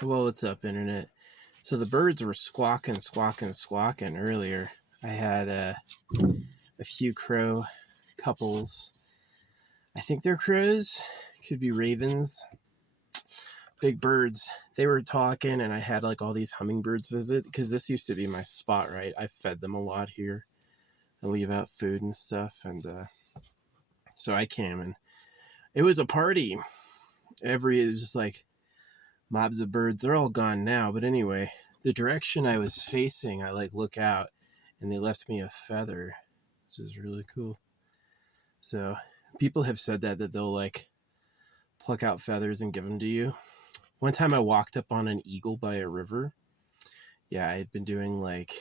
Well, what's up, internet? So the birds were squawking earlier. I had a few crow couples. I think they're crows. Could be ravens. Big birds. They were talking, and I had like all these hummingbirds visit because this used to be my spot, right? I fed them a lot here. I leave out food and stuff, and so I came, and it was a party. It was just like mobs of birds. They're all gone now, but anyway, the direction I was facing, I like look out, and they left me a feather, which is really cool. So people have said that they'll like pluck out feathers and give them to you. One time I walked up on an eagle by a river. Yeah, I had been doing like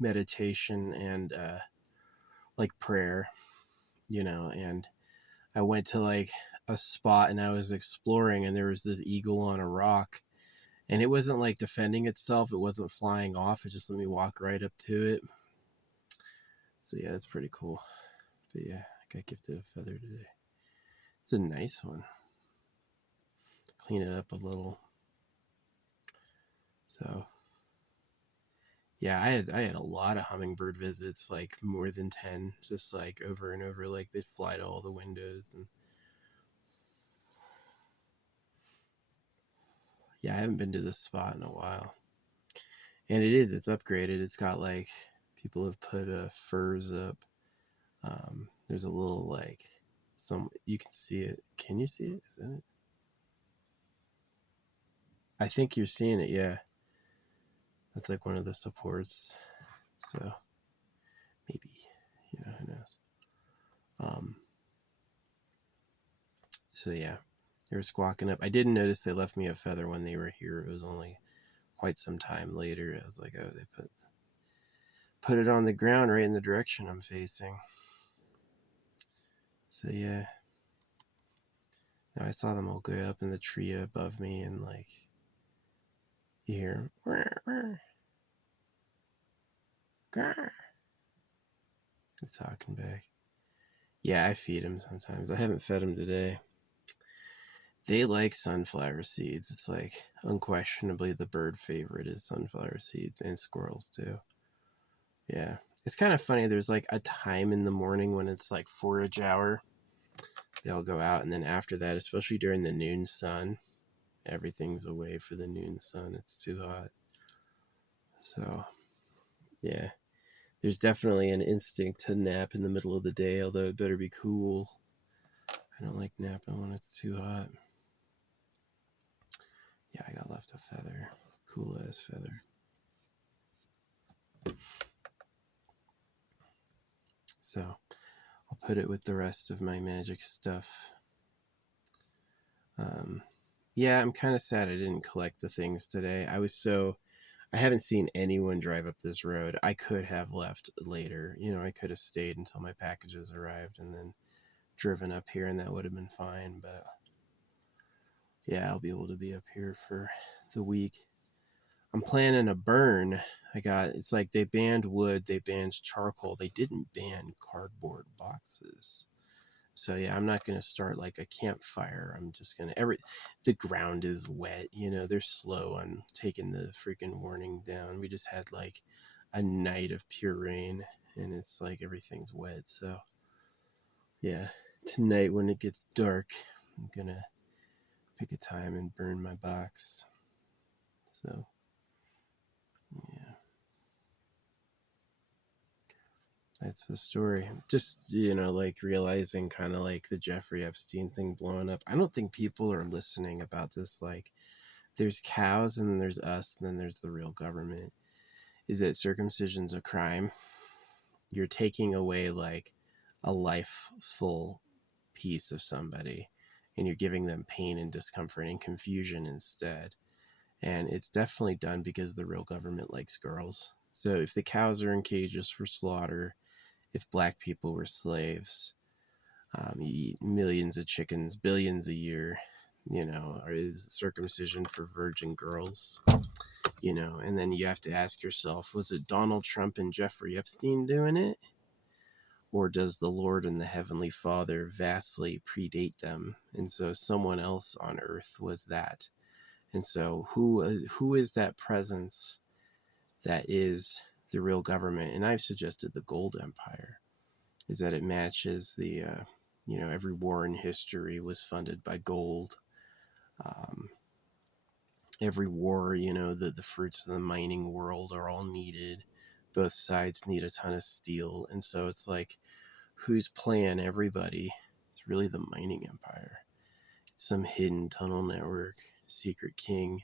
meditation and like prayer, and I went to like a spot and I was exploring, and there was this eagle on a rock. And it wasn't like defending itself. It wasn't flying off. It just let me walk right up to it. So yeah, that's pretty cool. But yeah, I got gifted a feather today. It's a nice one. Clean it up a little. So yeah, I had a lot of hummingbird visits, like more than 10, just like over and over. Like they'd fly to all the windows. And yeah, I haven't been to this spot in a while. And it's upgraded. It's got like, people have put furs up. There's a little like, you can see it. Can you see it? Is that it? I think you're seeing it, yeah. That's like one of the supports. So maybe, who knows. So yeah, they were squawking up. I didn't notice they left me a feather when they were here. It was only quite some time later. I was like, oh, they put it on the ground right in the direction I'm facing. So yeah. Now I saw them all go up in the tree above me, and like, you hear, they're talking back. Yeah, I feed them sometimes. I haven't fed them today. They like sunflower seeds. It's like unquestionably the bird favorite is sunflower seeds, and squirrels too. Yeah. It's kind of funny. There's like a time in the morning when it's like forage hour. They'll go out, and then after that, especially during the noon sun, everything's away for the noon sun. It's too hot. So, yeah. There's definitely an instinct to nap in the middle of the day, although it better be cool. I don't like napping when it's too hot. Yeah, I got left a feather. Cool ass feather. So I'll put it with the rest of my magic stuff. Yeah, I'm kind of sad I didn't collect the things today. I haven't seen anyone drive up this road. I could have left later. I could have stayed until my packages arrived and then driven up here, and that would have been fine. But yeah, I'll be able to be up here for the week. I'm planning a burn. It's like they banned wood, they banned charcoal, they didn't ban cardboard boxes. So yeah, I'm not going to start like a campfire. I'm just going to, the ground is wet, they're slow on taking the freaking warning down. We just had like a night of pure rain, and it's like everything's wet. So yeah, tonight when it gets dark, I'm going to pick a time and burn my box. So yeah. That's the story. Just, like realizing kind of like the Jeffrey Epstein thing blowing up. I don't think people are listening about this. Like, there's cows, and then there's us, and then there's the real government. Is that circumcision's a crime? You're taking away like a life-full piece of somebody, and you're giving them pain and discomfort and confusion instead. And it's definitely done because the real government likes girls. So if the cows are in cages for slaughter, if black people were slaves, you eat millions of chickens, billions a year, or is circumcision for virgin girls, and then you have to ask yourself, was it Donald Trump and Jeffrey Epstein doing it? Or does the Lord and the Heavenly Father vastly predate them? And so someone else on earth was that. And so who is that presence that is the real government? And I've suggested the gold empire, is that it matches the, every war in history was funded by gold. Every war, the fruits of the mining world are all needed. Both sides need a ton of steel. And so it's like, who's playing everybody? It's really the mining empire. It's some hidden tunnel network, secret king.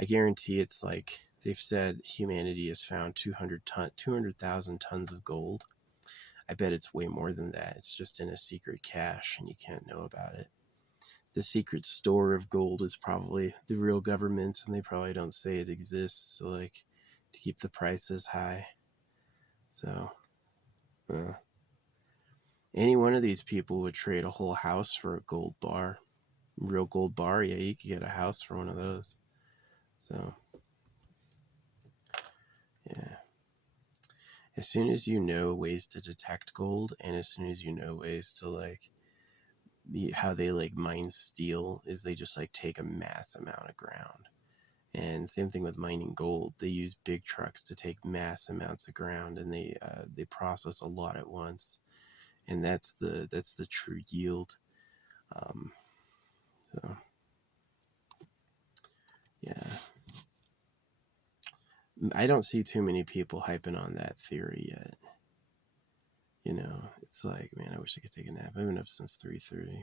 I guarantee it's like they've said humanity has found 200,000 tons of gold. I bet it's way more than that. It's just in a secret cache and you can't know about it. The secret store of gold is probably the real government's, and they probably don't say it exists, so like to keep the prices high. So any one of these people would trade a whole house for a gold bar. Real gold bar, yeah, you could get a house for one of those. So yeah, as soon as you know ways to detect gold, and as soon as you know ways to like how they like mine steel, is they just like take a mass amount of ground. And same thing with mining gold. They use big trucks to take mass amounts of ground, and they process a lot at once, and that's the true yield. So yeah, I don't see too many people hyping on that theory yet. It's like, man, I wish I could take a nap. I've been up since 3:30.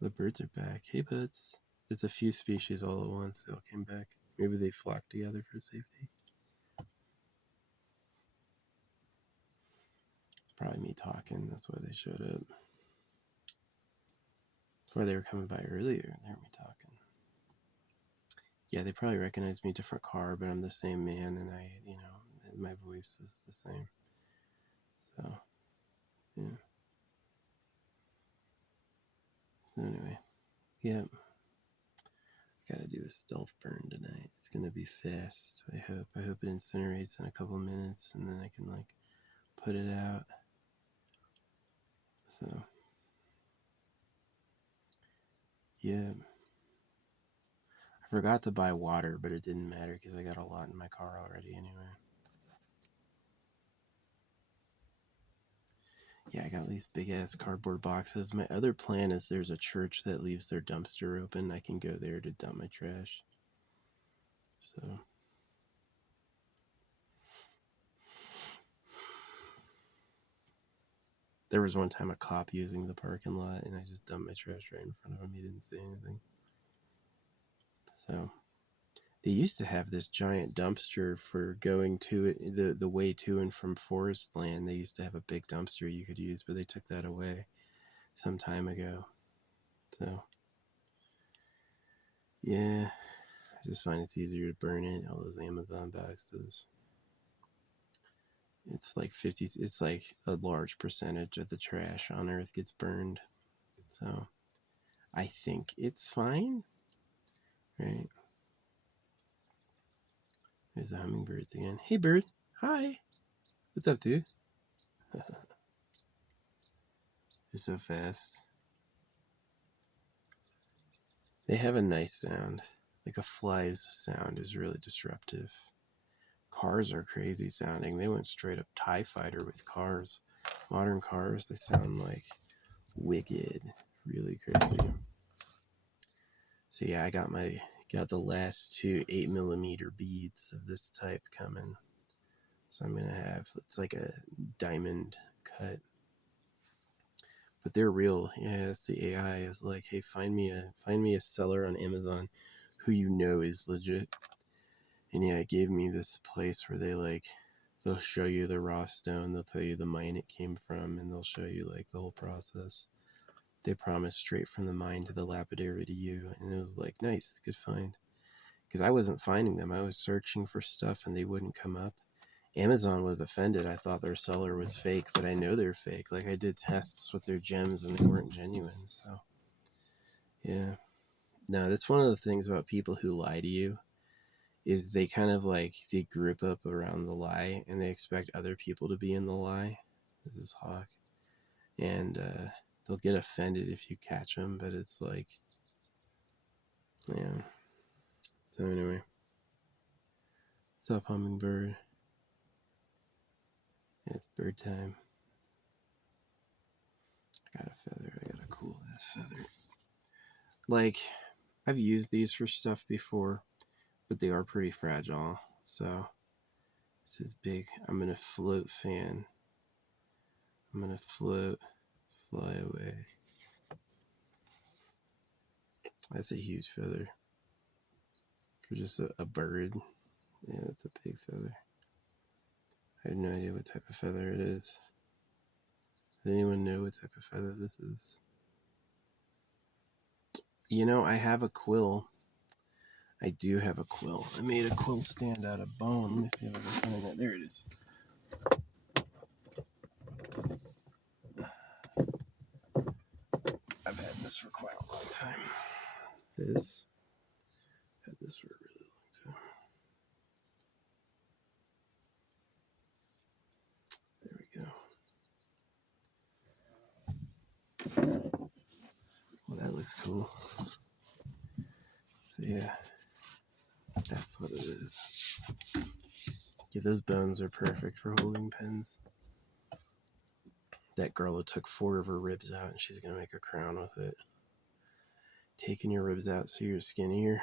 The birds are back. Hey, buds. It's a few species all at once. They all came back. Maybe they flocked together for safety. It's probably me talking. That's why they showed up. Or they were coming by earlier. They heard me talking. Yeah, they probably recognized me, different car, but I'm the same man, and my voice is the same. So, yeah. So anyway, yeah. Gotta do a stealth burn tonight. It's gonna be fast. I hope it incinerates in a couple minutes, and then I can like put it out. So, yeah. I forgot to buy water, but it didn't matter because I got a lot in my car already anyway. Yeah, I got these big ass cardboard boxes. My other plan is there's a church that leaves their dumpster open. I can go there to dump my trash. So there was one time a cop using the parking lot, and I just dumped my trash right in front of him. He didn't say anything. So they used to have this giant dumpster for going to it, the way to and from forest land. They used to have a big dumpster you could use, but they took that away some time ago. So yeah, I just find it's easier to burn it. All those Amazon boxes. It's like it's like a large percentage of the trash on Earth gets burned. So I think it's fine, right? There's the hummingbirds again. Hey, bird. Hi. What's up, dude? They're so fast. They have a nice sound. Like a fly's sound is really disruptive. Cars are crazy sounding. They went straight up TIE Fighter with cars. Modern cars, they sound like wicked. Really crazy. So yeah, I got the last two 8mm beads of this type coming. So I'm gonna have, it's like a diamond cut. But they're real. Yeah, it's the AI is like, hey, find me a seller on Amazon who is legit. And yeah, it gave me this place where they'll show you the raw stone, they'll tell you the mine it came from, and they'll show you like the whole process. They promise straight from the mine to the lapidary to you, and it was like, nice, good find. Because I wasn't finding them. I was searching for stuff and they wouldn't come up. Amazon was offended. I thought their seller was fake, but I know they're fake. Like I did tests with their gems and they weren't genuine. So yeah. No, that's one of the things about people who lie to you is they kind of like they grip up around the lie and they expect other people to be in the lie. This is Hawk. And they'll get offended if you catch them, but it's like Yeah. So anyway, what's up, hummingbird? Yeah, it's bird time. I got a feather. I got a cool ass feather. Like, I've used these for stuff before, but they are pretty fragile. So this is big. I'm gonna float fan. I'm gonna float, fly away. That's a huge feather for just a bird. Yeah, that's a big feather. I have no idea what type of feather it is. Does anyone know what type of feather this is? You know, I have a quill. I do have a quill. I made a quill stand out of bone. Let me see if I can find that. There it is. I've had this for quite a long time. Had this for a really long time. There we go. Well, that looks cool. So yeah, that's what it is. Yeah, those bones are perfect for holding pens. That girl took 4 of her ribs out and she's gonna make a crown with it. Taking your ribs out so you're skinnier.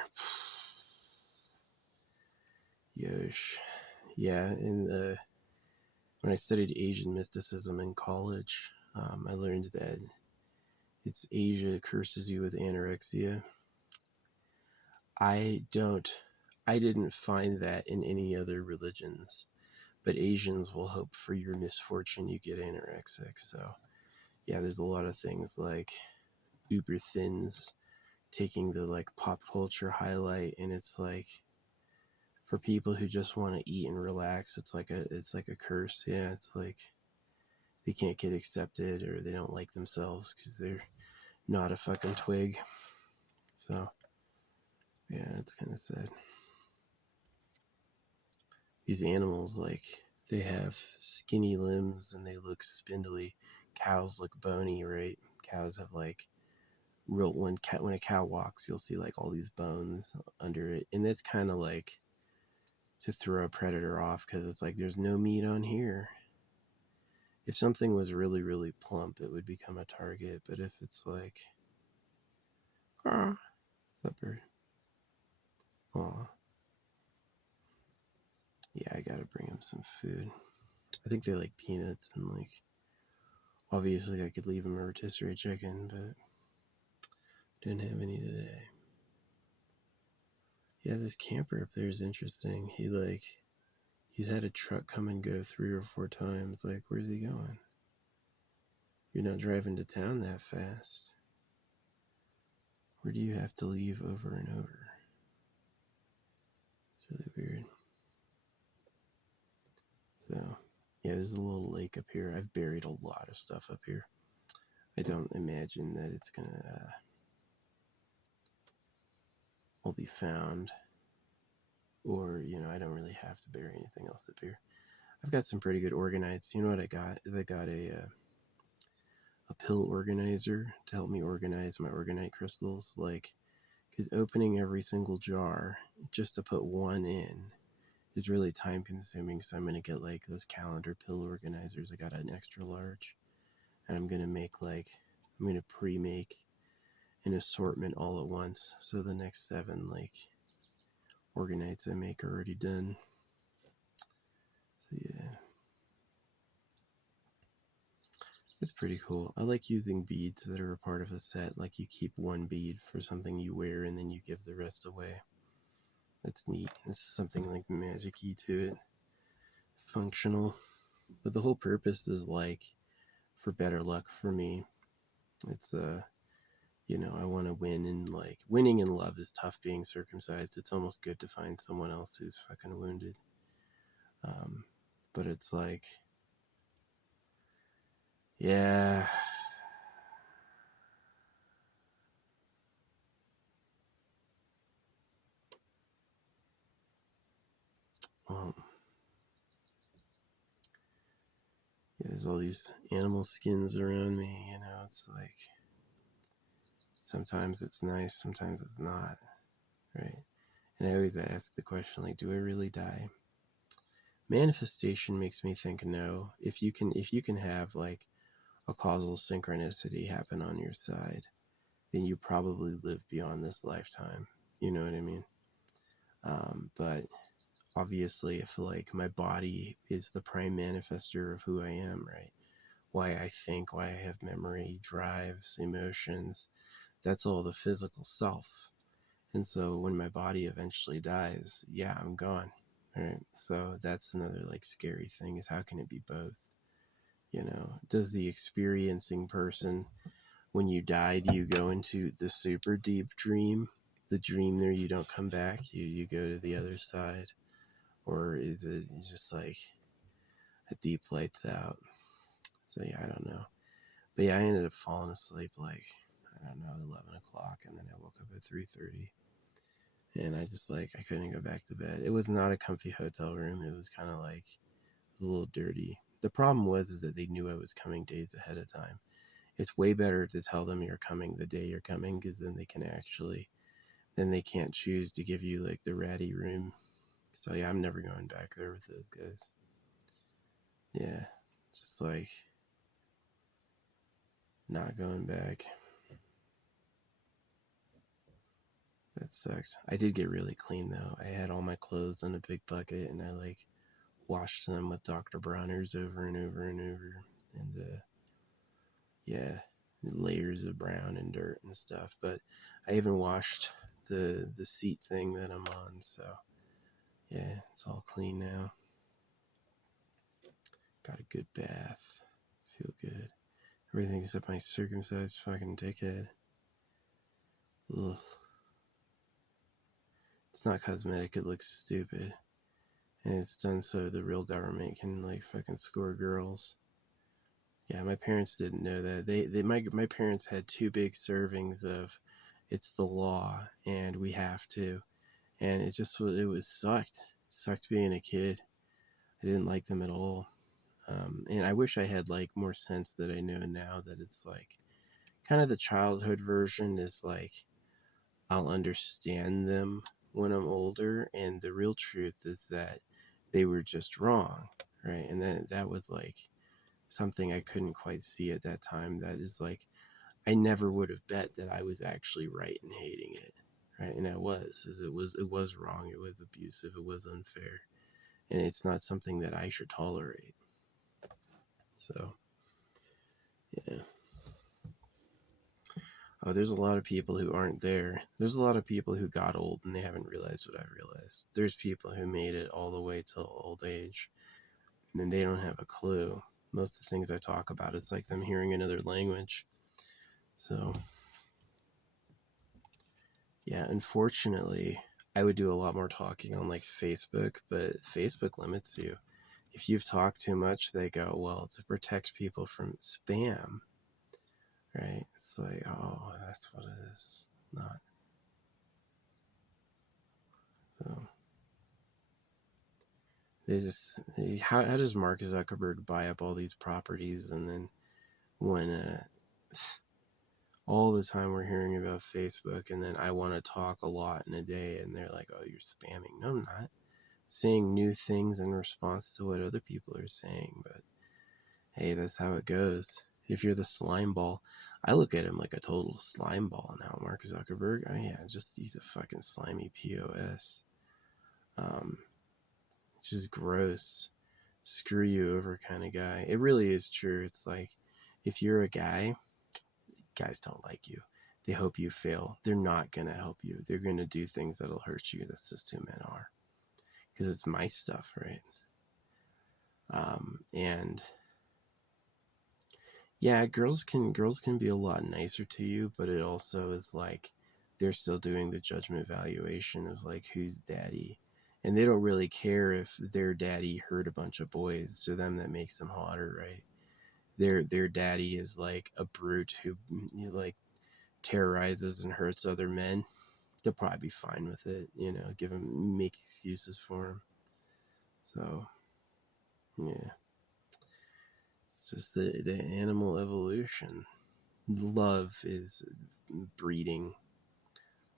Yosh. Yeah, and when I studied Asian mysticism in college, I learned that it's Asia curses you with anorexia. I didn't find that in any other religions, but Asians will hope for your misfortune you get anorexic. So yeah, there's a lot of things like uber thins taking the like pop culture highlight, and it's like for people who just want to eat and relax, it's like a curse. Yeah, it's like they can't get accepted or they don't like themselves because they're not a fucking twig. So yeah, it's kind of sad. These animals, like, they have skinny limbs and they look spindly. Cows look bony, right? Cows have like real when a cow walks, you'll see like all these bones under it, and that's kind of like to throw a predator off because it's like there's no meat on here. If something was really really plump, it would become a target. But if it's like, ah, what's up, bird? Aw. Yeah, I gotta bring him some food. I think they like peanuts and like. Obviously, I could leave him a rotisserie chicken, but didn't have any today. Yeah, this camper up there is interesting. He's had a truck come and go 3 or 4 times. Like, where's he going? You're not driving to town that fast. Where do you have to leave over and over? It's really weird. So, yeah, there's a little lake up here. I've buried a lot of stuff up here. I don't imagine that it's gonna will be found, or I don't really have to bury anything else up here. I've got some pretty good organites. You know what I got? Is I got a pill organizer to help me organize my organite crystals. Like, because opening every single jar just to put one in is really time consuming. So I'm gonna get like those calendar pill organizers. I got an extra large, and I'm gonna pre-make an assortment all at once. So the next 7 like organites I make are already done. So yeah. It's pretty cool. I like using beads that are a part of a set. Like you keep one bead for something you wear and then you give the rest away. That's neat. It's something like magic-y to it. Functional. But the whole purpose is like for better luck for me. It's I want to win, and like winning in love is tough being circumcised. It's almost good to find someone else who's fucking wounded. But it's like, yeah. Well, yeah, there's all these animal skins around me, it's like sometimes it's nice, sometimes it's not. right? And I always ask the question, like, do I really die? Manifestation makes me think no. If you can have like a causal synchronicity happen on your side, then you probably live beyond this lifetime. You know what I mean? But obviously, if like my body is the prime manifester of who I am, right? Why I think, why I have memory, drives, emotions, that's all the physical self. And so when my body eventually dies, yeah, I'm gone. Right. So that's another like scary thing, is how can it be both? Does the experiencing person, when you die, do you go into the super deep dream, the dream there you don't come back, you go to the other side? Or is it just like a deep lights out? So yeah, I don't know. But yeah, I ended up falling asleep like, I don't know, 11 o'clock, and then I woke up at 3:30. And I just like, I couldn't go back to bed. It was not a comfy hotel room. It was kind of like, it was a little dirty. The problem was is that they knew I was coming days ahead of time. It's way better to tell them you're coming the day you're coming, because then they can't choose to give you like the ratty room. So yeah, I'm never going back there with those guys. Yeah, just like not going back. That sucked. I did get really clean though. I had all my clothes in a big bucket, and I like washed them with Dr. Bronner's over and over and over. And yeah, layers of brown and dirt and stuff. But I even washed the seat thing that I'm on, so yeah, it's all clean now. Got a good bath. Feel good. Everything except my circumcised fucking dickhead. Ugh. It's not cosmetic, it looks stupid. And it's done so the real government can like fucking score girls. Yeah, my parents didn't know that. My parents had two big servings of, it's the law and we have to. And it was sucked being a kid. I didn't like them at all. And I wish I had like more sense that I know now, that it's like kind of the childhood version is like, I'll understand them when I'm older, and the real truth is that they were just wrong, right? And then that was like something I couldn't quite see at that time. That is like, I never would have bet that I was actually right in hating it, right? And I was, it was wrong, it was abusive, it was unfair, and it's not something that I should tolerate. So, yeah. Oh, there's a lot of people who aren't there. There's a lot of people who got old and they haven't realized what I realized. There's people who made it all the way till old age, and then they don't have a clue. Most of the things I talk about, it's like them hearing another language. So, yeah, unfortunately, I would do a lot more talking on like Facebook, but Facebook limits you. If you've talked too much, they go, well, to protect people from spam, right? It's like, oh, that's what it is. Not. So, there's this, how does Mark Zuckerberg buy up all these properties, and then when all the time we're hearing about Facebook, and then I want to talk a lot in a day, and they're like, oh, you're spamming. No, I'm not. Saying new things in response to what other people are saying, but hey, that's how it goes. If you're the slime ball, I look at him like a total slime ball now, Mark Zuckerberg. Oh yeah, just he's a fucking slimy POS. It's just gross, screw you over kind of guy. It really is true. It's like, if you're a guy, guys don't like you. They hope you fail. They're not gonna help you. They're gonna do things that'll hurt you. That's just who men are. Because it's my stuff, right? And yeah, girls can be a lot nicer to you, but it also is like, they're still doing the judgment valuation of like, who's daddy, and they don't really care if their daddy hurt a bunch of boys. To them, that makes them hotter, right? Their daddy is like a brute who, like, terrorizes and hurts other men. They'll probably be fine with it, make excuses for him. So yeah, it's just the animal evolution. Love is breeding.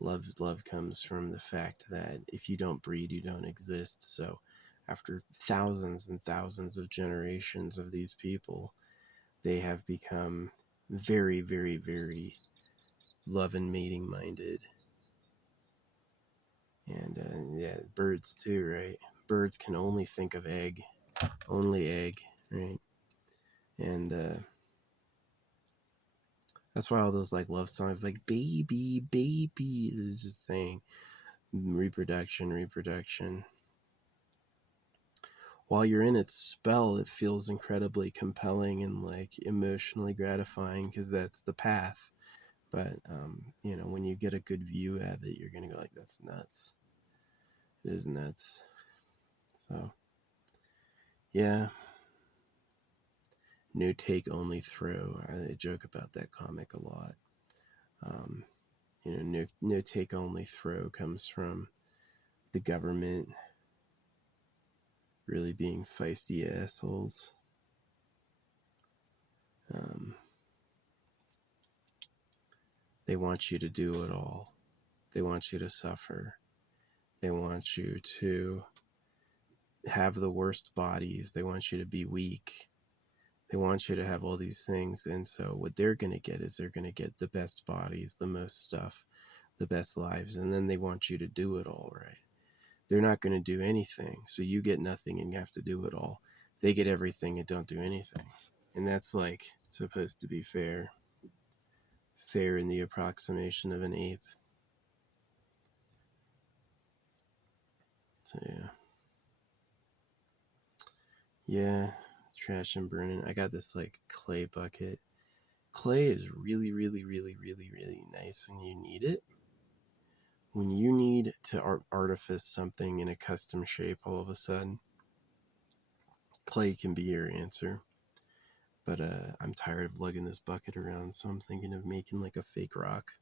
Love comes from the fact that if you don't breed, you don't exist. So after thousands and thousands of generations of these people, they have become very, very, very love and mating minded. And yeah, birds too, right? Birds can only think of egg, only egg, right? And that's why all those like love songs, like baby, baby, is just saying reproduction, reproduction. While you're in its spell, it feels incredibly compelling and like emotionally gratifying because that's the path. But you know, when you get a good view of it, you're gonna go like, "That's nuts." It is nuts. So yeah, no take, only throw. I joke about that comic a lot. Um, you know, no take, only throw comes from the government really being feisty assholes. Um, they want you to do it all. They want you to suffer. They want you to have the worst bodies. They want you to be weak. They want you to have all these things. And so what they're going to get is they're going to get the best bodies, the most stuff, the best lives. And then they want you to do it all, right? They're not going to do anything. So you get nothing and you have to do it all. They get everything and don't do anything. And that's like supposed to be fair. Fair in the approximation of an ape. So yeah. Yeah. Trash and burning. I got this like clay bucket. Clay is really, really, really, really, really nice when you need it. When you need to artifice something in a custom shape all of a sudden, clay can be your answer. But I'm tired of lugging this bucket around, so I'm thinking of making like a fake rock.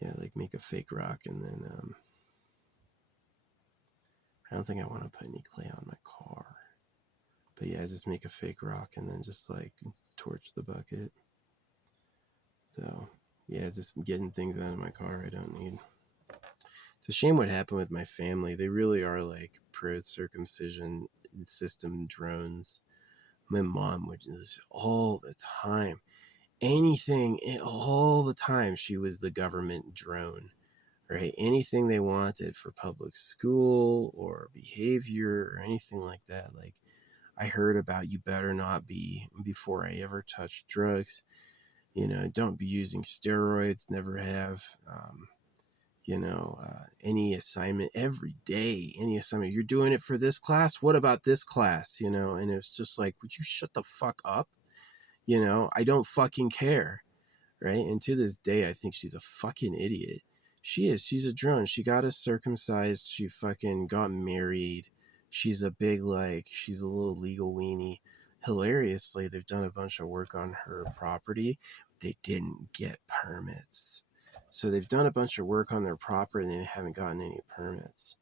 Yeah, like make a fake rock, and then I don't think I want to put any clay on my car. But yeah, just make a fake rock and then just like torch the bucket. So yeah, just getting things out of my car I don't need. It's a shame what happened with my family. They really are like pro circumcision system drones. My mom would just all the time, anything, all the time, she was the government drone, right? Anything they wanted for public school or behavior or anything like that. Like, I heard about you better not be before I ever touch drugs. You know, don't be using steroids, never have. Any assignment every day, any assignment. You're doing it for this class. What about this class? And it's just like, would you shut the fuck up? I don't fucking care. Right. And to this day, I think she's a fucking idiot. She is. She's a drone. She got us circumcised. She fucking got married. She's a big, like, she's a little legal weenie. Hilariously, they've done a bunch of work on her property. They didn't get permits. So they've done a bunch of work on their property and they haven't gotten any permits.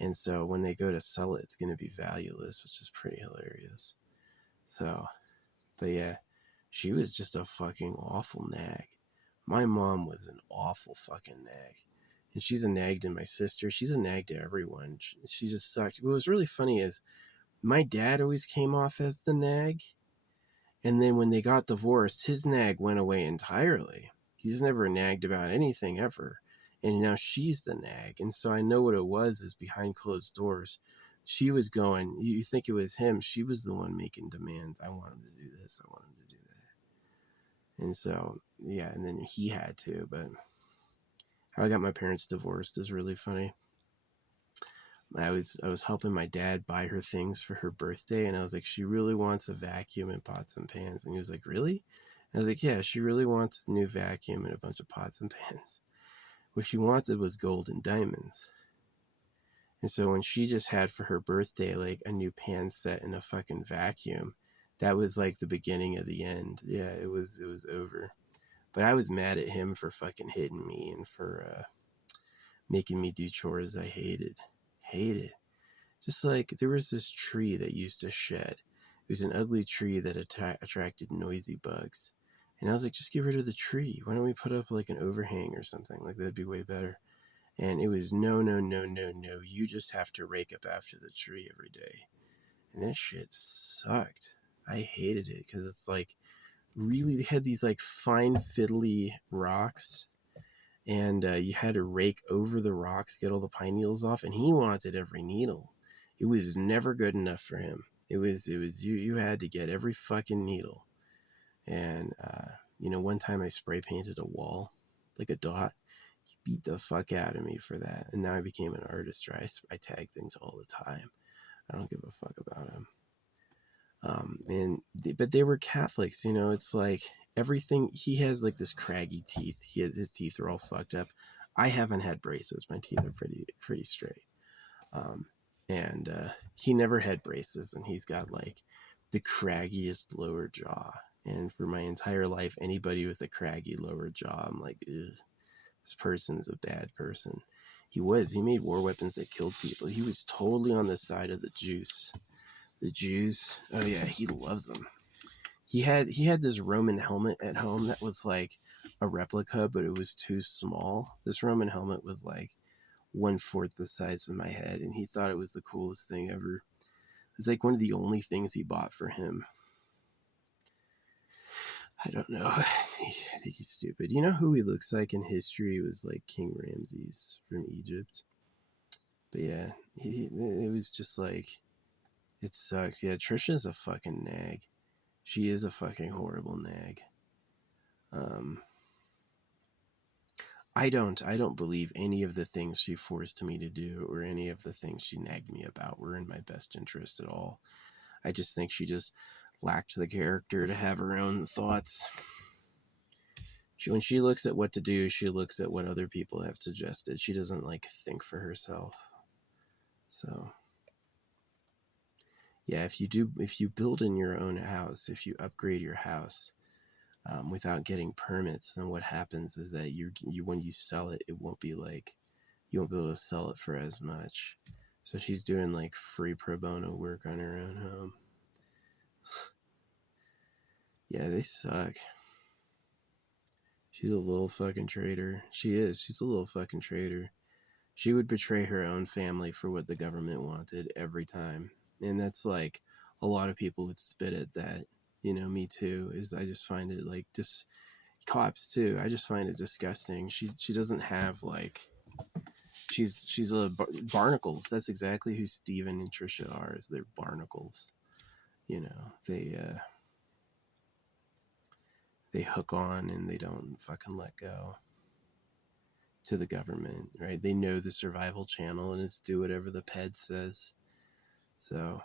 And so when they go to sell it, it's going to be valueless, which is pretty hilarious. So, but yeah, she was just a fucking awful nag. My mom was an awful fucking nag. And she's a nag to my sister. She's a nag to everyone. She just sucked. What was really funny is my dad always came off as the nag. And then when they got divorced, his nag went away entirely. He's never nagged about anything ever. And now she's the nag. And so I know what it was is behind closed doors. She was going, you think it was him. She was the one making demands. I want him to do this. I want him to do that. And so, yeah, and then he had to. But how I got my parents divorced is really funny. I was helping my dad buy her things for her birthday, and I was like, she really wants a vacuum and pots and pans. And he was like, really? And I was like, yeah, she really wants a new vacuum and a bunch of pots and pans. What she wanted was gold and diamonds. And so when she just had for her birthday like a new pan set and a fucking vacuum, that was like the beginning of the end. Yeah, it was over. But I was mad at him for fucking hitting me and for making me do chores I hated. Hated. Just like there was this tree that used to shed. It was an ugly tree that attracted noisy bugs. And I was like, just get rid of the tree. Why don't we put up like an overhang or something? Like, that'd be way better. And it was no, no, no, no, no. You just have to rake up after the tree every day. And that shit sucked. I hated it because it's like really, they had these like fine fiddly rocks, and you had to rake over the rocks, get all the pine needles off, and he wanted every needle. It was never good enough for him. It was you had to get every fucking needle. And one time I spray painted a wall like a dot. He beat the fuck out of me for that, and now I became an artist. Right, I tag things all the time. I don't give a fuck about him. But they were Catholics, it's like everything. He has like this craggy teeth. His teeth are all fucked up. I haven't had braces. My teeth are pretty straight. And he never had braces, and he's got like the craggiest lower jaw. And for my entire life, anybody with a craggy lower jaw, I'm like, ugh, this person is a bad person. He made war weapons that killed people. He was totally on the side of the Jews. The Jews, oh yeah, he loves them. He had this Roman helmet at home that was like a replica, but it was too small. This Roman helmet was like 1/4 the size of my head, and he thought it was the coolest thing ever. It's like one of the only things he bought for him. I don't know. I think he's stupid. You know who he looks like in history? It was like King Ramses from Egypt. But yeah, it was just like, it sucks. Yeah, Trisha's a fucking nag. She is a fucking horrible nag. I don't believe any of the things she forced me to do or any of the things she nagged me about were in my best interest at all. I just think she just lacked the character to have her own thoughts. When she looks at what to do, she looks at what other people have suggested. She doesn't like think for herself. So yeah, if you build in your own house, if you upgrade your house without getting permits, then what happens is that you when you sell it, it won't be like, you won't be able to sell it for as much. So she's doing like free pro bono work on her own home. Yeah, they suck. She's a little fucking traitor. She is. She's a little fucking traitor. She would betray her own family for what the government wanted every time. And that's like, a lot of people would spit at that. Me too. I just find it like, just cops too. I just find it disgusting. She doesn't have like, she's a barnacles. That's exactly who Steven and Trisha are. Is they're barnacles. They hook on and they don't fucking let go to the government, right? They know the survival channel and it's do whatever the ped says. So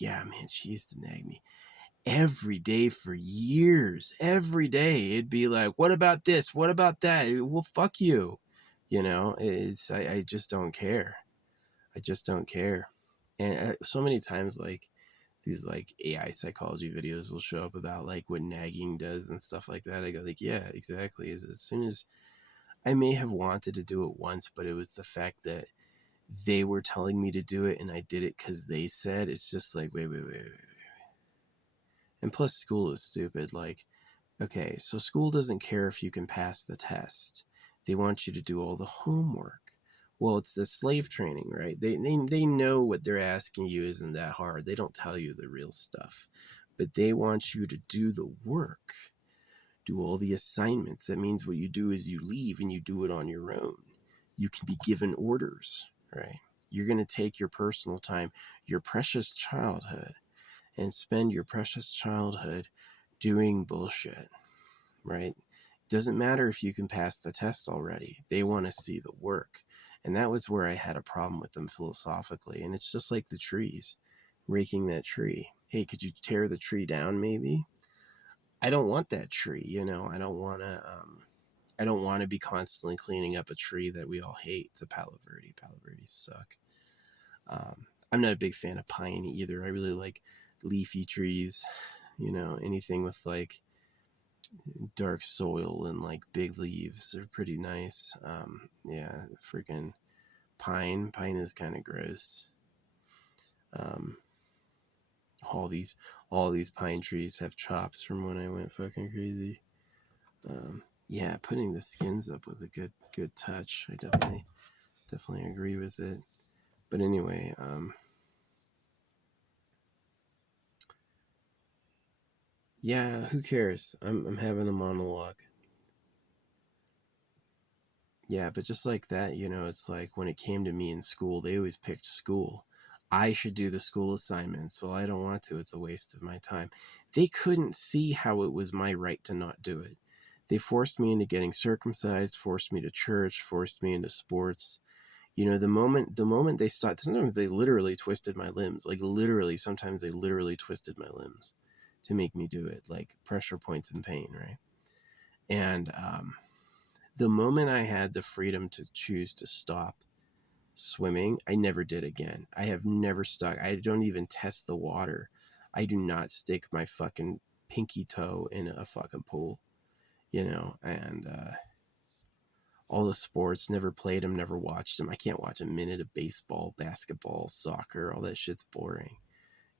yeah, man, she used to nag me every day for years. Every day it'd be like, what about this, what about that? Well, fuck you. I just don't care. I just don't care. And so many times, like, these like AI psychology videos will show up about like what nagging does and stuff like that. I go like, yeah, exactly. As soon as I may have wanted to do it once, but it was the fact that they were telling me to do it and I did it because they said. It's just like, wait. And plus, school is stupid. Like, okay, so school doesn't care if you can pass the test. They want you to do all the homework. Well, it's the slave training, right? They know what they're asking you isn't that hard. They don't tell you the real stuff. But they want you to do the work, do all the assignments. That means what you do is you leave and you do it on your own. You can be given orders, right? You're going to take your personal time, your precious childhood, and spend your precious childhood doing bullshit, right? Doesn't matter if you can pass the test already. They want to see the work. And that was where I had a problem with them philosophically. And it's just like the trees, raking that tree. Hey, could you tear the tree down maybe? I don't want that tree, I don't want to be constantly cleaning up a tree that we all hate. It's a Palo Verde. Palo Verdes suck. I'm not a big fan of pine either. I really like leafy trees, anything with like dark soil and like big leaves are pretty nice. Yeah, freaking pine is kind of gross. All these pine trees have chops from when I went fucking crazy. Yeah, putting the skins up was a good touch. I definitely agree with it. But anyway, yeah, who cares? I'm having a monologue. Yeah, but just like that, it's like when it came to me in school, they always picked school. I should do the school assignments. Well, I don't want to. It's a waste of my time. They couldn't see how it was my right to not do it. They forced me into getting circumcised, forced me to church, forced me into sports. The moment they stopped, sometimes they literally twisted my limbs. Like literally, sometimes they literally twisted my limbs to make me do it, like pressure points and pain, right? And the moment I had the freedom to choose to stop swimming, I never did again. I have never stuck. I don't even test the water. I do not stick my fucking pinky toe in a fucking pool, and all the sports, never played them, never watched them. I can't watch a minute of baseball, basketball, soccer, all that shit's boring,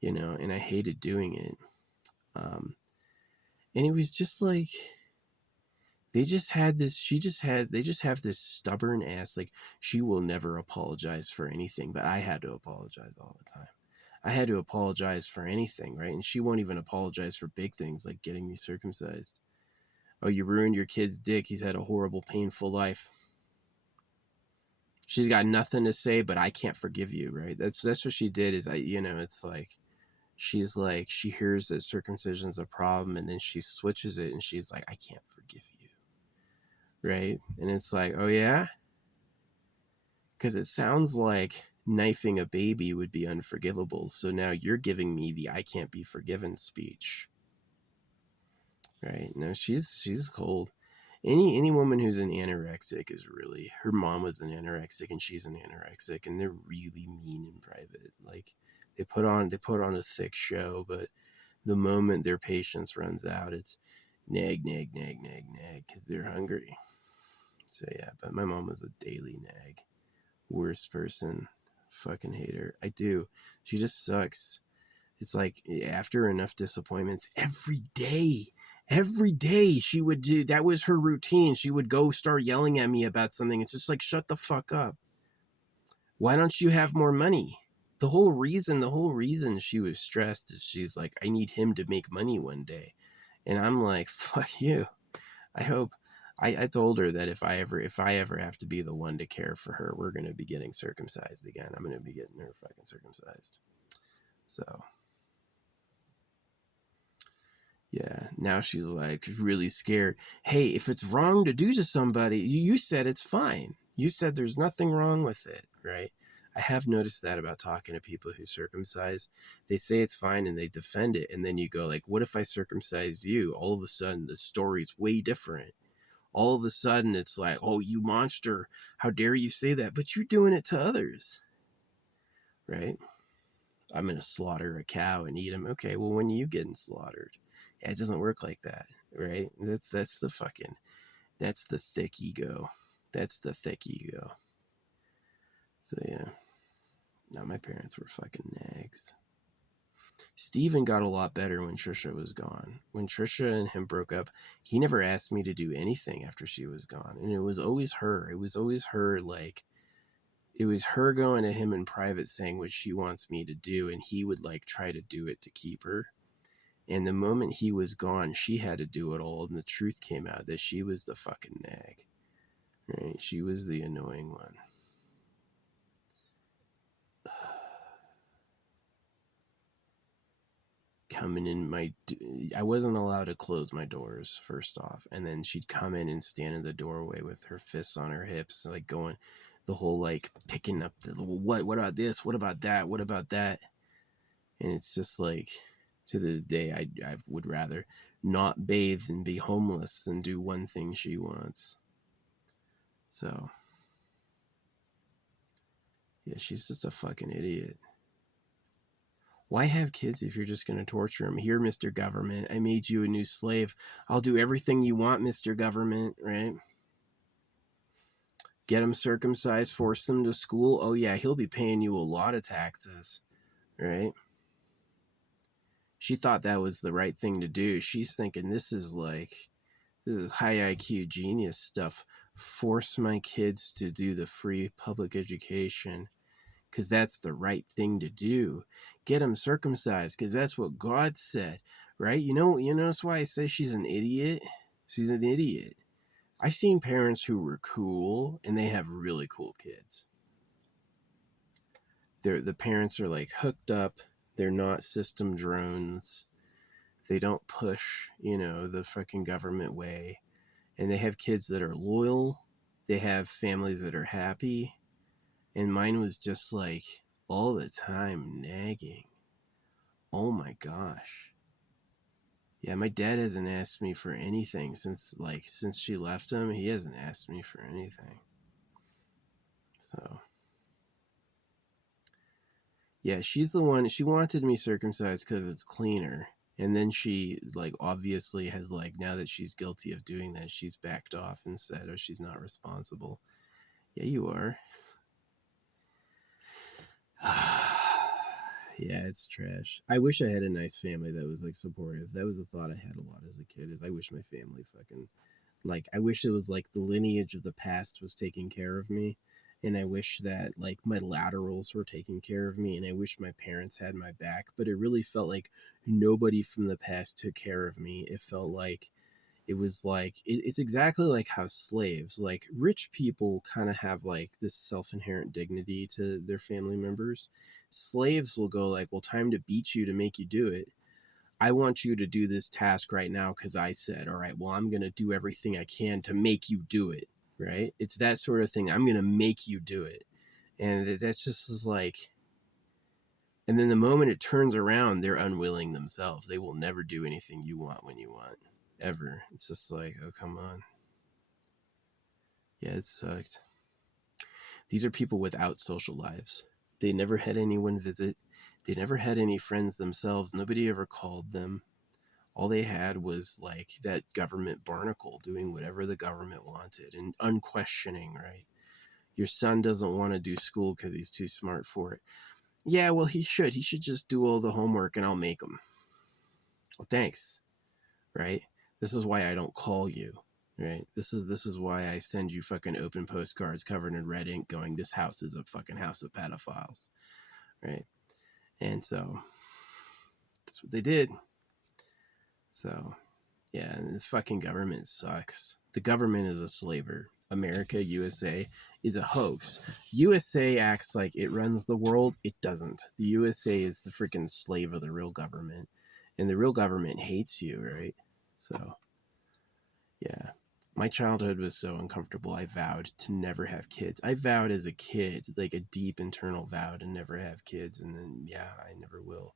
and I hated doing it. And it was just like, they just have this stubborn ass, like, she will never apologize for anything, but I had to apologize all the time. I had to apologize for anything, right? And she won't even apologize for big things like getting me circumcised. Oh, you ruined your kid's dick. He's had a horrible, painful life. She's got nothing to say, but I can't forgive you, right? That's what she did. It's like, she's like, she hears that circumcision's a problem, and then she switches it, and she's like, I can't forgive you, right? And it's like, oh yeah, because it sounds like knifing a baby would be unforgivable. So now you're giving me the I can't be forgiven speech, right? No, she's cold. Any woman who's an anorexic is really, her mom was an anorexic and she's an anorexic, and they're really mean in private. Like, they put on a thick show, but the moment their patience runs out, it's nag, nag, nag, nag, nag, because they're hungry. So yeah, but my mom was a daily nag. Worst person. Fucking hate her. I do. She just sucks. It's like, after enough disappointments, every day she would do, that was her routine. She would go start yelling at me about something. It's just like, shut the fuck up. Why don't you have more money? The whole reason she was stressed is she's like, I need him to make money one day. And I'm like, fuck you. I hope, I told her that if I ever have to be the one to care for her, we're going to be getting circumcised again. I'm going to be getting her fucking circumcised. So yeah, now she's like really scared. Hey, if it's wrong to do to somebody, you said it's fine. You said there's nothing wrong with it, right? I have noticed that about talking to people who circumcise. They say it's fine and they defend it, and then you go like, what if I circumcise you? All of a sudden the story's way different. All of a sudden it's like, oh, you monster, how dare you say that? But you're doing it to others, right? I'm going to slaughter a cow and eat him. Okay, well, when are you getting slaughtered? Yeah, it doesn't work like that, right? That's the thick ego. That's the thick ego. So yeah, no, my parents were fucking nags. Steven got a lot better when Trisha was gone. When Trisha and him broke up, he never asked me to do anything after she was gone. And it was always her. It was always her, like, it was her going to him in private saying what she wants me to do, and he would like try to do it to keep her. And the moment he was gone, she had to do it all, and the truth came out that she was the fucking nag. Right? She was the annoying one. Coming in I wasn't allowed to close my doors, first off, and then she'd come in and stand in the doorway with her fists on her hips, like going the whole, like, picking up the, what about this, what about that, what about that. And it's just like, to this day, I would rather not bathe and be homeless than do one thing she wants. So yeah, she's just a fucking idiot. Why have kids if you're just going to torture them? Here, Mr. Government, I made you a new slave. I'll do everything you want, Mr. Government, right? Get him circumcised, force him to school. Oh yeah, he'll be paying you a lot of taxes, right? She thought that was the right thing to do. She's thinking this is This is high IQ genius stuff. Force my kids to do the free public education because that's the right thing to do. Get them circumcised because that's what God said, right? You notice why I say she's an idiot? She's an idiot. I've seen parents who were cool and they have really cool kids. The parents are like hooked up. They're not system drones. They don't push, the fucking government way. And they have kids that are loyal. They have families that are happy. And mine was just like all the time nagging. Oh my gosh. Yeah, my dad hasn't asked me for anything since she left him. He hasn't asked me for anything. So yeah, she's the one. She wanted me circumcised because it's cleaner. And then she, obviously has, now that she's guilty of doing that, she's backed off and said, oh, she's not responsible. Yeah, you are. Yeah, it's trash. I wish I had a nice family that was, supportive. That was a thought I had a lot as a kid, is I wish my family fucking, I wish it was, the lineage of the past was taking care of me. And I wish that, my laterals were taking care of me, and I wish my parents had my back, but it really felt like nobody from the past took care of me. It felt like it was it's exactly like how slaves, rich people kind of have, this self-inherent dignity to their family members. Slaves will go well, time to beat you to make you do it. I want you to do this task right now because I said, all right, well, I'm going to do everything I can to make you do it. Right? It's that sort of thing. I'm going to make you do it. And that's just and then the moment it turns around, they're unwilling themselves. They will never do anything you want when you want, ever. It's just oh, come on. Yeah, it sucked. These are people without social lives. They never had anyone visit. They never had any friends themselves. Nobody ever called them. All they had was that government barnacle doing whatever the government wanted and unquestioning, right? Your son doesn't want to do school because he's too smart for it. Yeah, well, he should. He should just do all the homework and I'll make him. Well, thanks, right? This is why I don't call you, right? This is why I send you fucking open postcards covered in red ink going, this house is a fucking house of pedophiles, right? And so that's what they did. So yeah, and the fucking government sucks. The government is a slaver. America, USA, is a hoax. USA acts like it runs the world. It doesn't. The USA is the freaking slave of the real government. And the real government hates you, right? So, yeah. My childhood was so uncomfortable, I vowed to never have kids. I vowed as a kid, a deep internal vow to never have kids. And then, yeah, I never will.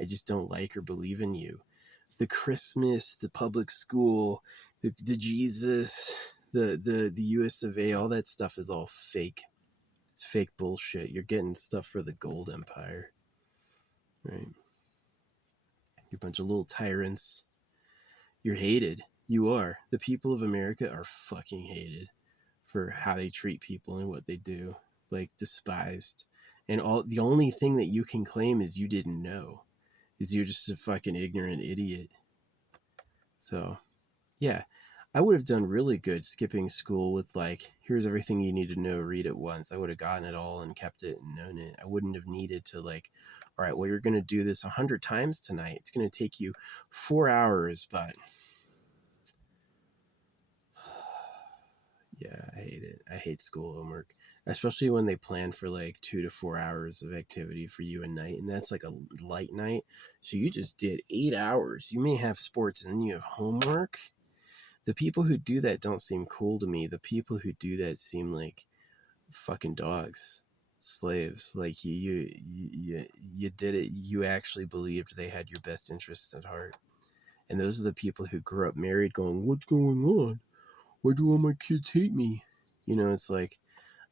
I just don't like or believe in you. The Christmas, the public school, the Jesus, the US of A, all that stuff is all fake. It's fake bullshit. You're getting stuff for the gold empire, right? You're a bunch of little tyrants. You're hated. You are. The people of America are fucking hated for how they treat people and what they do. Despised. And the only thing that you can claim is you didn't know. Is you're just a fucking ignorant idiot. So, yeah, I would have done really good skipping school with here's everything you need to know, read it once. I would have gotten it all and kept it and known it. I wouldn't have needed to all right, well, you're going to do this 100 times tonight. It's going to take you 4 hours, but yeah, I hate it. I hate school homework, especially when they plan for 2 to 4 hours of activity for you a night. And that's a light night. So you just did 8 hours. You may have sports and then you have homework. The people who do that don't seem cool to me. The people who do that seem like fucking dogs, slaves. You did it. You actually believed they had your best interests at heart. And those are the people who grew up married going, what's going on? Why do all my kids hate me? It's I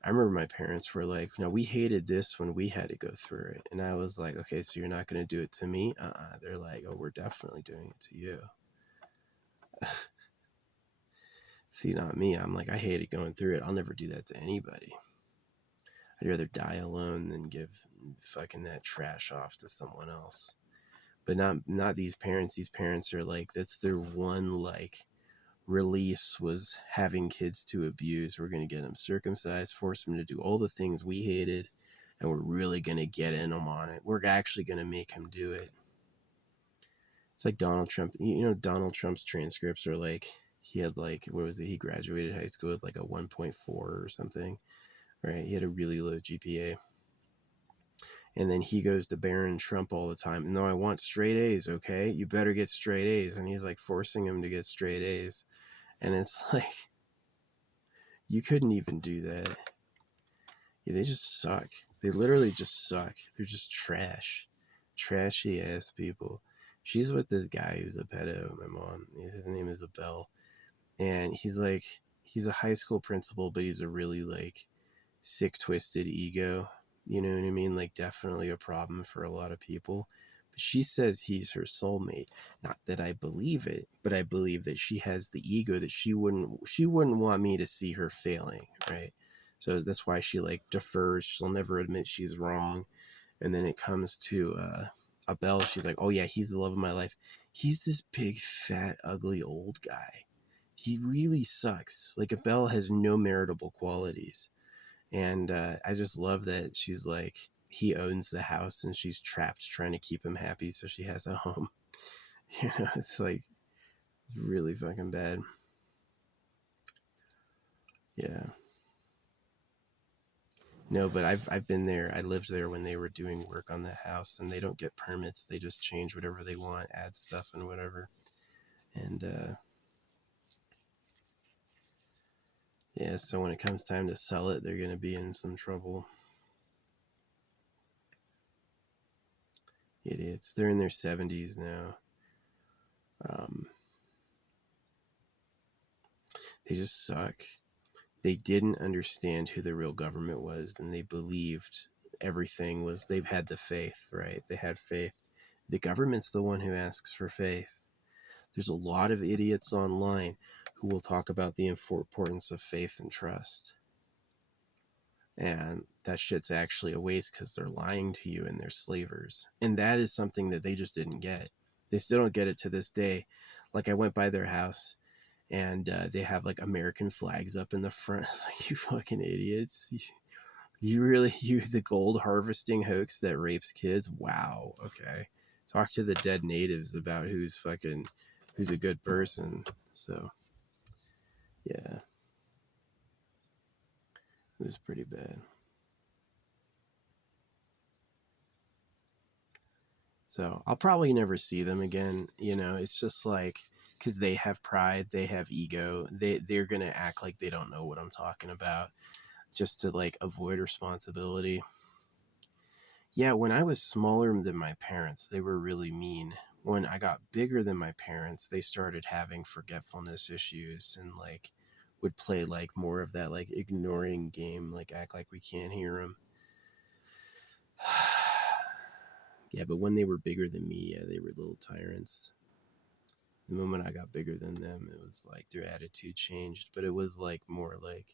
remember my parents were no, we hated this when we had to go through it. And I was okay, so you're not going to do it to me? They're oh, we're definitely doing it to you. See, not me. I'm I hated going through it. I'll never do that to anybody. I'd rather die alone than give fucking that trash off to someone else. But not these parents. These parents are that's their one release was having kids to abuse. We're going to get them circumcised, force them to do all the things we hated, and we're really going to get in them on it. We're actually going to make him do it. It's like Donald Trump. You know, Donald Trump's transcripts are like, he had like, what was it? He graduated high school with like a 1.4 or something, right? He had a really low GPA. And then he goes to Barron Trump all the time. No, I want straight A's, okay? You better get straight A's. And he's like forcing him to get straight A's. And it's like, you couldn't even do that. Yeah, they just suck. They literally just suck. They're just trash. Trashy ass people. She's with this guy who's a pedo, my mom. His name is Abel. And he's like, he's a high school principal, but he's a really like sick, twisted ego. You know what I mean? Like, definitely a problem for a lot of people. But she says he's her soulmate. Not that I believe it, but I believe that she has the ego that she wouldn't want me to see her failing, right? So that's why she like defers. She'll never admit she's wrong. And then it comes to Abel. She's like, oh yeah, he's the love of my life. He's this big, fat, ugly old guy. He really sucks. Like, Abel has no meritable qualities. And I just love that she's like, he owns the house and she's trapped trying to keep him happy so she has a home. You know, it's like, it's really fucking bad. Yeah. No, but I've been there. I lived there when they were doing work on the house, and they don't get permits. They just change whatever they want, add stuff and whatever. And yeah, so when it comes time to sell it, they're going to be in some trouble. Idiots. They're in their 70s now. They just suck. They didn't understand who the real government was, and they believed everything was, they've had the faith, right? They had faith. The government's the one who asks for faith. There's a lot of idiots online who will talk about the importance of faith and trust. And that shit's actually a waste because they're lying to you and they're slavers. And that is something that they just didn't get. They still don't get it to this day. Like, I went by their house and they have like American flags up in the front. It's like, you fucking idiots. You the gold harvesting hoax that rapes kids? Wow. Okay. Talk to the dead natives about who's a good person. So, yeah. It was pretty bad. So I'll probably never see them again. You know, it's just like, because they have pride, they have ego, they're gonna act like they don't know what I'm talking about, just to like avoid responsibility. Yeah, when I was smaller than my parents, they were really mean. When I got bigger than my parents, they started having forgetfulness issues and like would play like more of that like ignoring game, like act like we can't hear them. Yeah, but when they were bigger than me, yeah, they were little tyrants. The moment I got bigger than them, it was like their attitude changed, but it was like more like,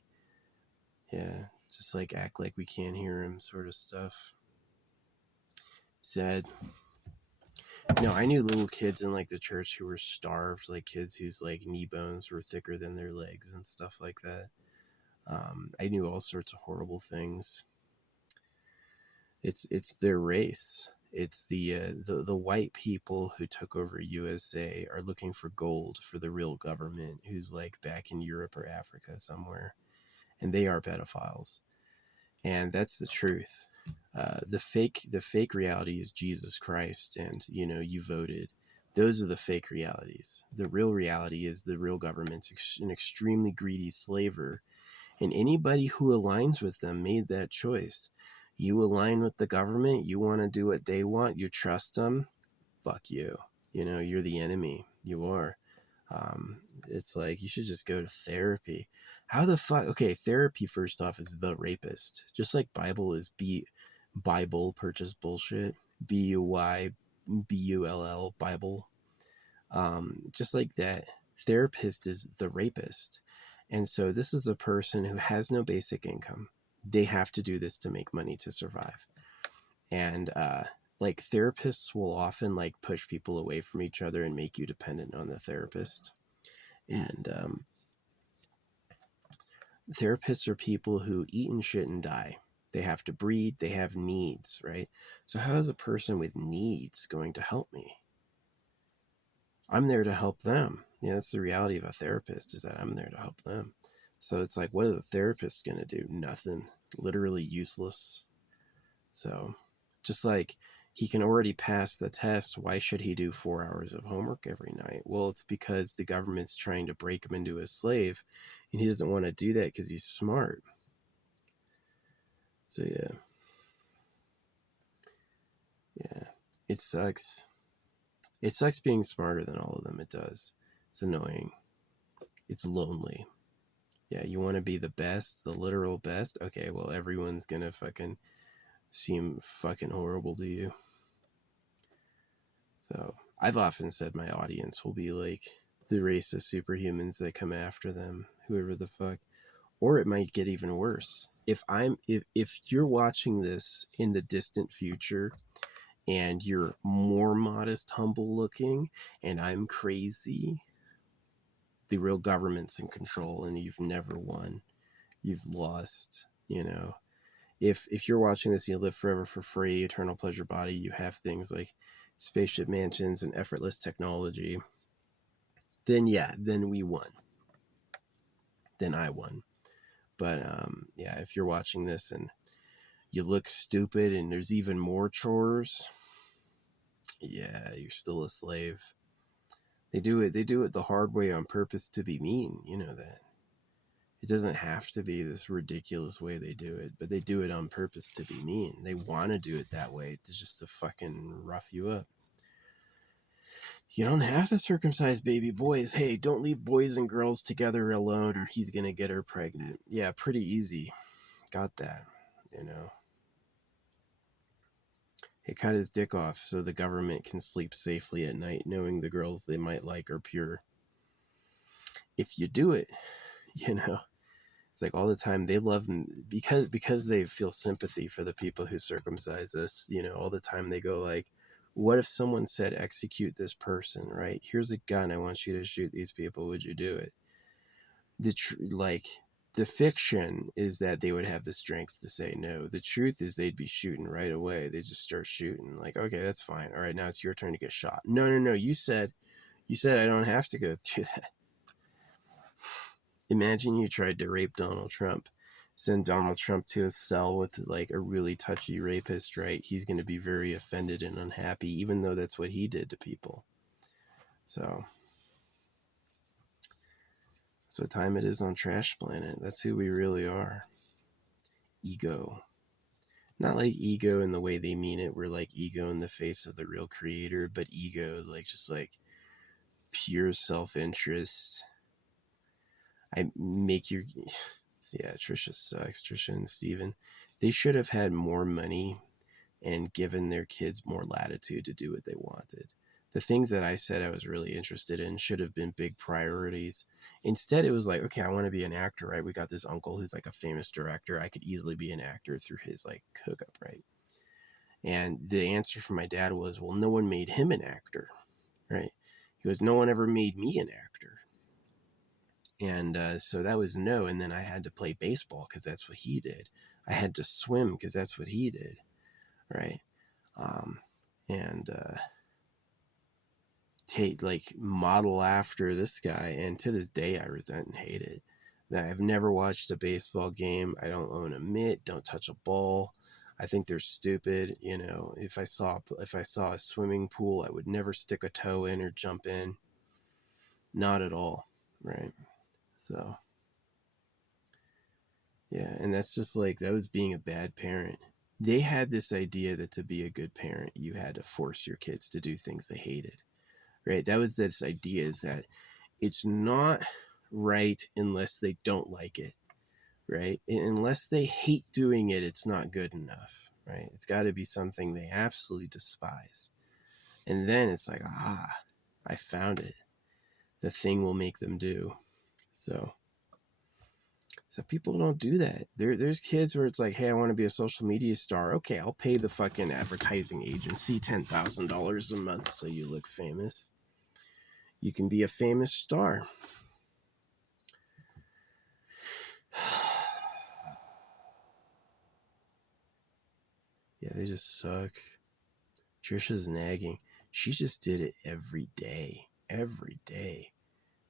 yeah, just like act like we can't hear him sort of stuff. Sad. No, I knew little kids in like the church who were starved, like kids whose like knee bones were thicker than their legs and stuff like that. I knew all sorts of horrible things. It's their race. It's the white people who took over USA are looking for gold for the real government who's like back in Europe or Africa somewhere, and they are pedophiles, and that's the truth. The fake reality is Jesus Christ, and you know, you voted. Those are the fake realities. The real reality is the real government's an extremely greedy slaver, and anybody who aligns with them made that choice. You align with the government, you want to do what they want, you trust them, fuck you. You know, you're the enemy. You are. It's like, you should just go to therapy. How the fuck? Okay, therapy first off is the rapist. Just like Bible is Bible, purchase bullshit. Bull Bible. Just like that, therapist is the rapist. And so this is a person who has no basic income. They have to do this to make money to survive. And like, therapists will often like push people away from each other and make you dependent on the therapist. And therapists are people who eat and shit and die. They have to breed, they have needs, right? So how is a person with needs going to help me? I'm there to help them. Yeah, that's the reality of a therapist, is that I'm there to help them. So it's like, what are the therapists going to do? Nothing. Literally useless. So just like he can already pass the test, why should he do 4 hours of homework every night? Well, it's because the government's trying to break him into a slave, and he doesn't want to do that because he's smart. So yeah, it sucks. It sucks being smarter than all of them. It does. It's annoying. It's lonely. Yeah, you want to be the best, the literal best? Okay, well, everyone's gonna fucking seem fucking horrible to you. So, I've often said my audience will be like the race of superhumans that come after them, whoever the fuck. Or it might get even worse. If you're watching this in the distant future and you're more modest, humble looking, and I'm crazy, the real government's in control and you've never won. You've lost, you know. If you're watching this and you live forever for free, eternal pleasure body, you have things like spaceship mansions and effortless technology, then yeah, then we won. Then I won. But yeah, if you're watching this and you look stupid and there's even more chores, yeah, you're still a slave. They do it the hard way on purpose to be mean, you know that. It doesn't have to be this ridiculous way they do it, but they do it on purpose to be mean. They want to do it that way to fucking rough you up. You don't have to circumcise baby boys. Hey, don't leave boys and girls together alone or he's gonna get her pregnant. Yeah, pretty easy. Got that, you know. He cut his dick off so the government can sleep safely at night knowing the girls they might like are pure. If you do it, you know. It's like all the time they love them because they feel sympathy for the people who circumcise us. You know, all the time they go like, what if someone said execute this person, right? Here's a gun, I want you to shoot these people, would you do it? The fiction is that they would have the strength to say no. The truth is they'd be shooting right away. They just start shooting like, okay, that's fine. All right, now it's your turn to get shot. No, you said I don't have to go through that. Imagine you tried to rape Donald Trump. Send Donald Trump to a cell with like a really touchy rapist, right? He's going to be very offended and unhappy, even though that's what he did to people. So, that's what time it is on Trash Planet. That's who we really are. Ego. Not like ego in the way they mean it. We're like ego in the face of the real creator, but ego like just like pure self-interest. I make your... Yeah, Trisha sucks. Trisha and Steven. They should have had more money and given their kids more latitude to do what they wanted. The things that I said I was really interested in should have been big priorities. Instead, it was like, okay, I want to be an actor, right? We got this uncle who's like a famous director. I could easily be an actor through his like hookup, right? And the answer from my dad was, well, no one made him an actor, right? He goes, no one ever made me an actor. And so that was no. And then I had to play baseball because that's what he did. I had to swim because that's what he did, right? And take like model after this guy. And to this day, I resent and hate it. That I've never watched a baseball game. I don't own a mitt. Don't touch a ball. I think they're stupid. You know, if I saw a swimming pool, I would never stick a toe in or jump in. Not at all, right? So, yeah, and that's just like, that was being a bad parent. They had this idea that to be a good parent, you had to force your kids to do things they hated, right? That was this idea, is that it's not right unless they don't like it, right? Unless they hate doing it, it's not good enough, right? It's got to be something they absolutely despise. And then it's like, I found it. The thing will make them do. So people don't do that. There's kids where it's like, hey, I want to be a social media star. Okay, I'll pay the fucking advertising agency $10,000 a month so you look famous. You can be a famous star. Yeah, they just suck. Trisha's nagging. She just did it every day. Every day.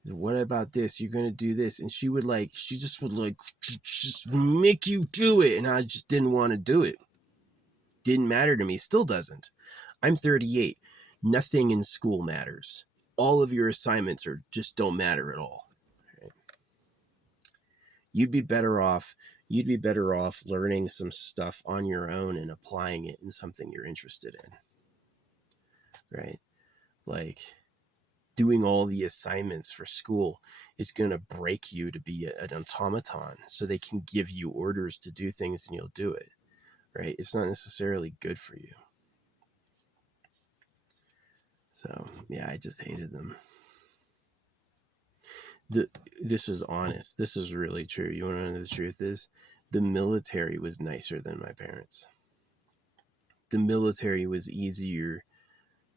What about this? You're gonna do this. And she just would just make you do it. And I just didn't want to do it. Didn't matter to me. Still doesn't. I'm 38. Nothing in school matters. All of your assignments just don't matter at all. Right? You'd be better off learning some stuff on your own and applying it in something you're interested in. Right? Like, doing all the assignments for school is going to break you to be an automaton, so they can give you orders to do things and you'll do it. Right? It's not necessarily good for you. So, yeah, I just hated them. This is honest. This is really true. You want to know the truth is? The military was nicer than my parents. The military was easier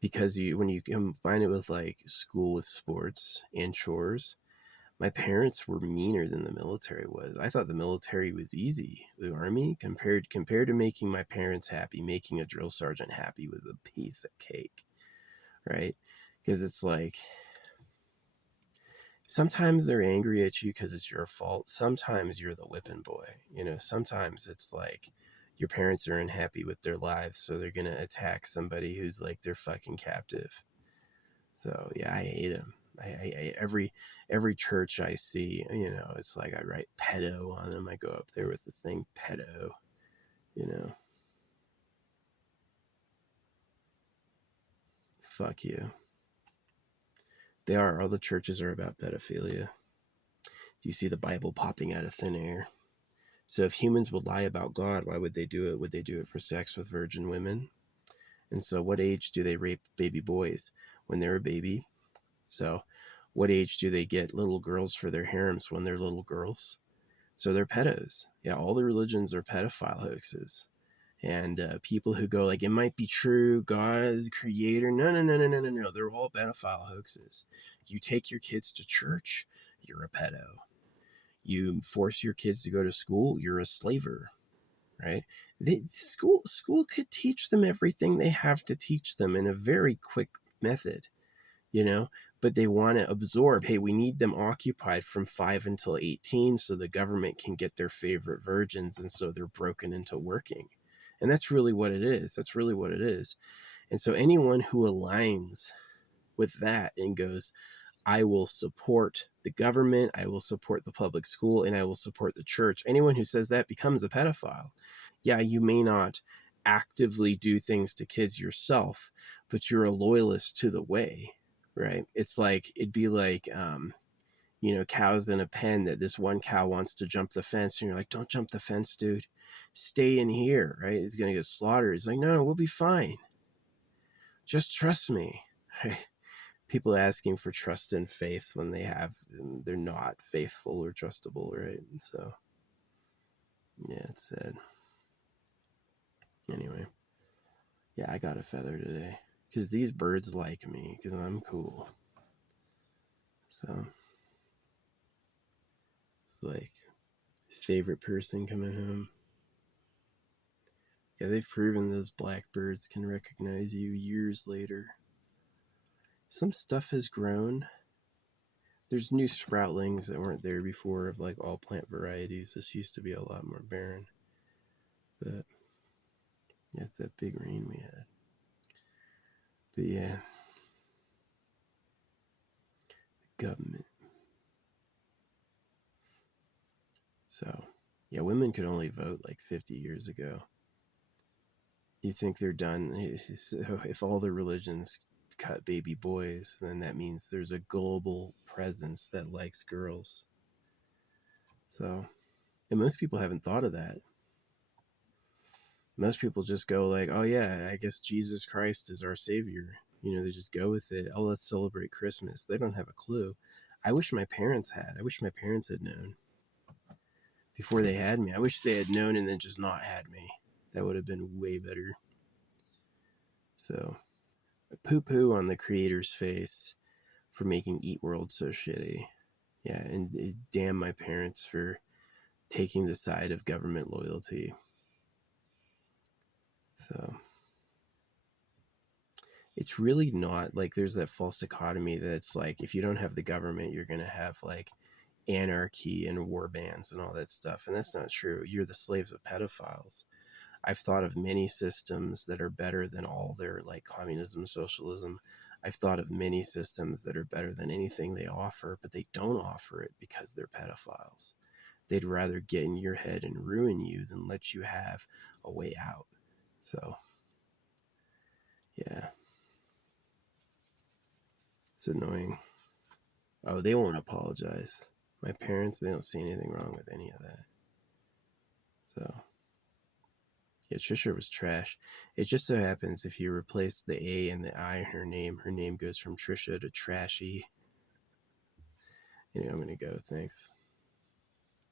because when you combine it with like school with sports and chores, my parents were meaner than the military was. I thought the military was easy. The army, compared to making my parents happy, making a drill sergeant happy was a piece of cake, right? Because it's like, sometimes they're angry at you because it's your fault. Sometimes you're the whipping boy. Sometimes it's like your parents are unhappy with their lives, so they're going to attack somebody who's like their fucking captive. So, yeah, I hate them. I every church I see, it's like I write pedo on them. I go up there with the thing pedo, fuck you. All the churches are about pedophilia. Do you see the Bible popping out of thin air? So if humans would lie about God, why would they do it? Would they do it for sex with virgin women? And so what age do they rape baby boys? When they're a baby. So what age do they get little girls for their harems? When they're little girls. So they're pedos. Yeah, all the religions are pedophile hoaxes. And people who go like, it might be true, God, the creator. No. They're all pedophile hoaxes. You take your kids to church, you're a pedo. You force your kids to go to school, you're a slaver, right? School could teach them everything they have to teach them in a very quick method, but they want to absorb, hey, we need them occupied from 5 until 18 so the government can get their favorite virgins, and so they're broken into working. And that's really what it is. And so anyone who aligns with that and goes, I will support the government, I will support the public school, and I will support the church. Anyone who says that becomes a pedophile. Yeah, you may not actively do things to kids yourself, but you're a loyalist to the way, right? It's like, it'd be like, cows in a pen that this one cow wants to jump the fence, and you're like, don't jump the fence, dude. Stay in here, right? It's going to get slaughtered. He's like, no, we'll be fine. Just trust me, right? People asking for trust and faith when they're not faithful or trustable, right? So, yeah, it's sad. Anyway, yeah, I got a feather today because these birds like me because I'm cool. So, it's like favorite person coming home. Yeah, they've proven those blackbirds can recognize you years later. Some stuff has grown. There's new sproutlings that weren't there before of like all plant varieties. This used to be a lot more barren. But that's that big rain we had. But yeah, the government. So, yeah, women could only vote like 50 years ago. You think they're done? So if all the religions cut baby boys, then that means there's a global presence that likes girls. So, and most people haven't thought of that. Most people just go like, oh yeah, I guess Jesus Christ is our savior. They just go with it. Oh, let's celebrate Christmas. They don't have a clue. I wish my parents had known before they had me. I wish they had known and then just not had me. That would have been way better. So, poo-poo on the creator's face for making Eat World so shitty. Yeah, and damn my parents for taking the side of government loyalty. So it's really not like there's that false dichotomy that it's like if you don't have the government, you're going to have like anarchy and war bands and all that stuff. And that's not true. You're the slaves of pedophiles. I've thought of many systems that are better than all their like communism, socialism. I've thought of many systems that are better than anything they offer, but they don't offer it because they're pedophiles. They'd rather get in your head and ruin you than let you have a way out. So, yeah. It's annoying. Oh, they won't apologize. My parents, they don't see anything wrong with any of that. So, yeah, Trisha was trash. It just so happens if you replace the A and the I in her name goes from Trisha to Trashy. I'm gonna go. Thanks.